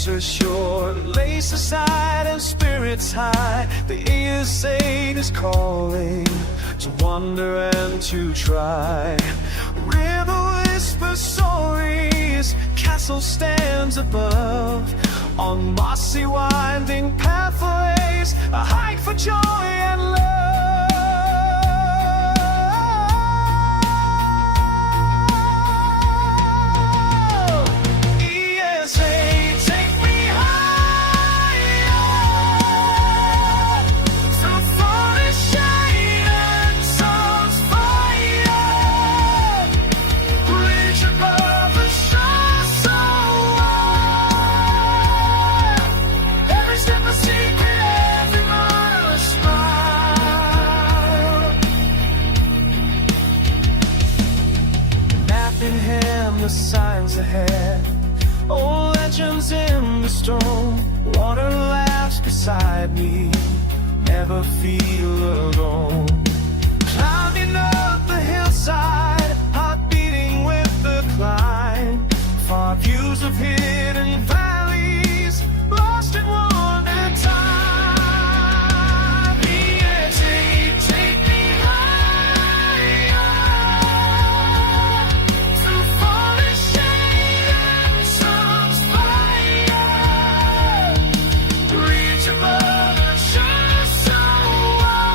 Esch-sur-Sûre, lace aside and spirits high. The ES8 is calling to wander and to try. River whispers stories, castle stands above. On mossy winding pathways, a hike for joy and love. ES8, take me higher, through forest shade and sun's fire. Reach above the shore so wide. Every step a secret, every mile a smile. Map in hand, the signs ahead. Old legends in the stone. Water laughs beside me, never feel alone. Climbing up the hillside, heart beating with the climb. Far views of hidden valleys, lost in wonder time. ES8, take me higher, through forest shade and sun's fire. Reach above the shore so wide.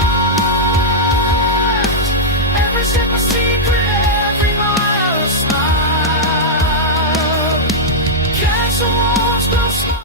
Every step a secret, every mile a smile. Castle